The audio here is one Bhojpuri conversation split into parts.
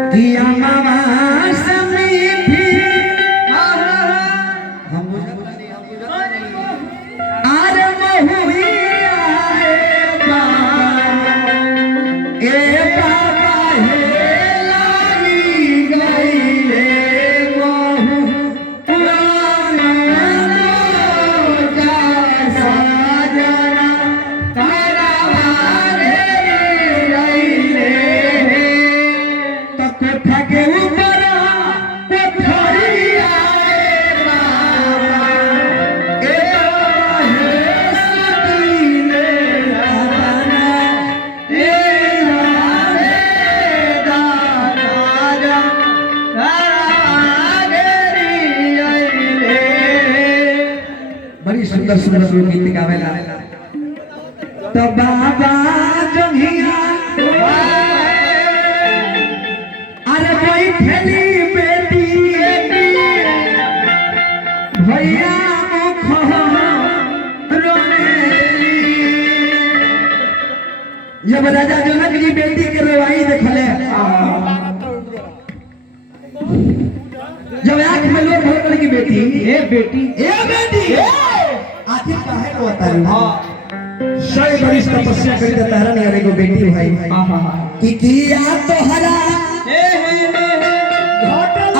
किया मामा समीठी आर महुई आए बा ए बाबा हे लागी गईले महु पुराना जा सजना तारावारे रईले कोठा के ऊपर कोठरी आए बाबा ए हे सतीले दाना ए रे दाना रागेरी आइले। बड़ी सुंदर सुंदर गीत गावेला तो बाबा जंघिया अरे कोई खेली बेटी भैया जब राजा जनक जी बेटी के रवाई देखले जब आंख में लोग भर की बेटी ए बेटी आखिर काहे को अतारी हां 100 बरिस तपस्या करी त तारा ने एगो बेटी भाई कि किया तोहरा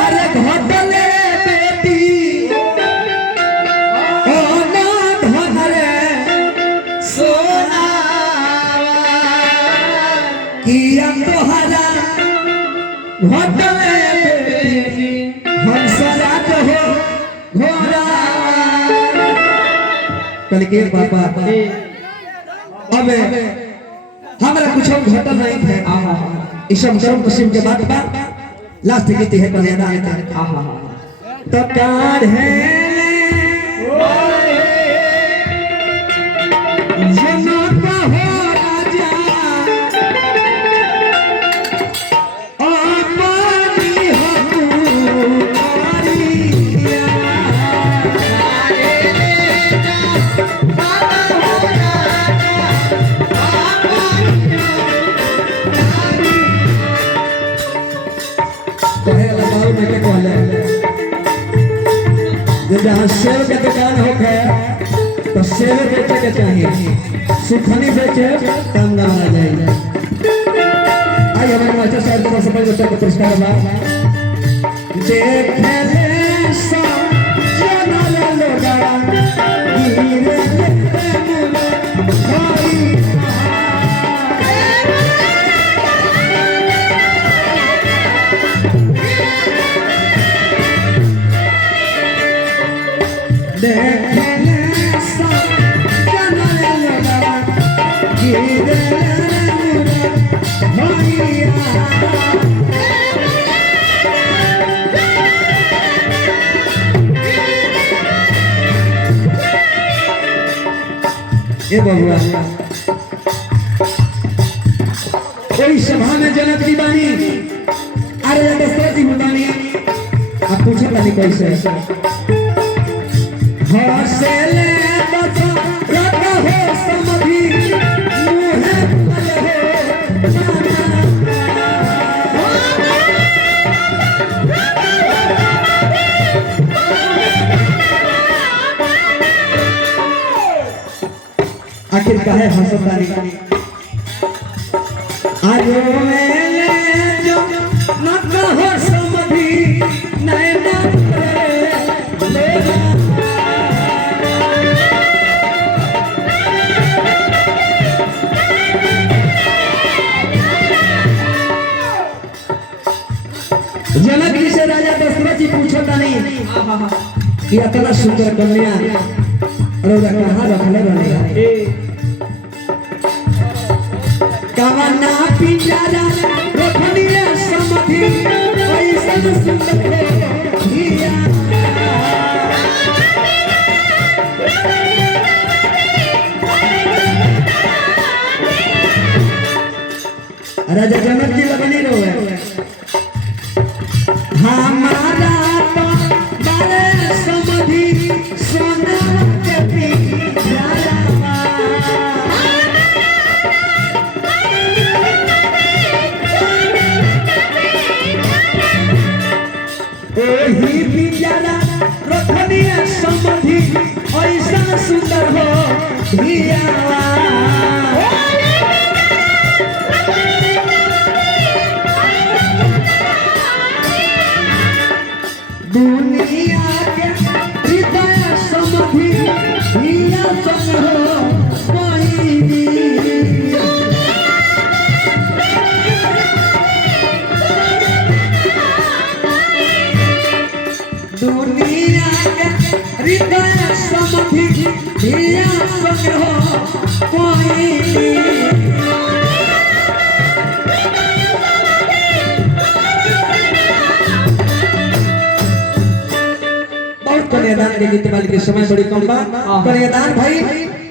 अरे घोटले बेटी ओ ना धरे सोना किया तोहरा घोटले बेटी हंसरा तो हो घोड़ा कल के पापा अब हमरा कुछ घटल नहीं है इस सब कर्म पश्चिम के बात बा लास्ट गीत है कल्याणा तो कार है जनक हो राजा अपनी हकुमारिया जहाँ सेव के दुकान हो गए तो सेव बेचे के चाहिए सुखनी बेचे काम ना आ जाए। आई हमारे मास्टर साहब को सफल बच्चा को पुरस्कार बा देखले सा जनल लोगा गिरे भाई देखले सा जनल लोगा गिरे भैया ए बबुआ कोई सभा में जनक जी बानी अरे दशरथ जी बानी आप पूछे बानी कैसे हौसले बचा रखा हो समझी मुहे आखिर काहे हंसतानी आयो मेले जो न कहो समझी नैना ले जनक जी से राजा दशरथ जी पूछता नहीं कि इतना सुंदर कन्या अरे कहाँ रखले बने कवना पिंजरा रखनी समझी ऐसा सुंदर हिया राजा जनक जी लगनी रहो हमारा तो बड़े समझी सोना के पिंजरा एही पिंजरा रखनिया समधि ऐसा सुंदर हो धियावा दुनिया के हृदय समधि धिया संग हो कोई दुनिया के हृदय समधि धिया संग हो कोई कन्यादान के गीत वाले के समय बड़ी कम बा कन्यादान भाई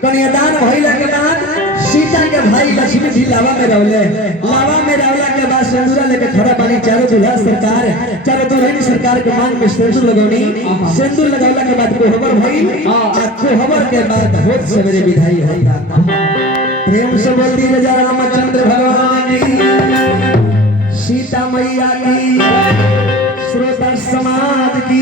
के बाद सीता के भाई लक्ष्मी जी लावा में रहला के बाद सिंदूर लेके खड़ा बनी चारों दूल्हा सरकार चारों दुल्हन सरकार के मांग में सिंदूर लगौनी सिंदूर लगौला के बाद कोहबर भई आ कोहबर के बाद होत सवेरे विदाई होई प्रेम से बोल दी जय रामचंद्र भगवान की सीता मैया की श्रोता समाज की